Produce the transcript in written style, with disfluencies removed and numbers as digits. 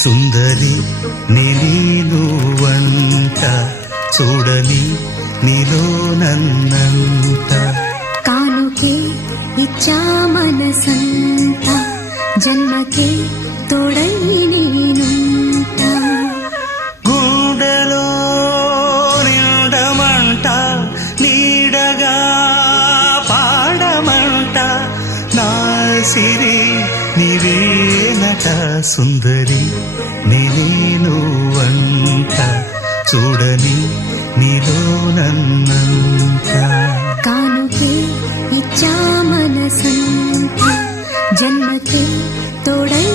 సుందరి నీనువంట చూడని నీలో నన్నంత కానుకే ఇచ్చా మనసంత జన్మకే తోడై నేనుంట గుండెలో నిండమంట నీడగా పాడమంట నా సిరి నీవేనట సుందరి నేనువంట చూడని నీలో నన్నంత కానుకే ఇచ్చా మనసంత జన్మకే తోడై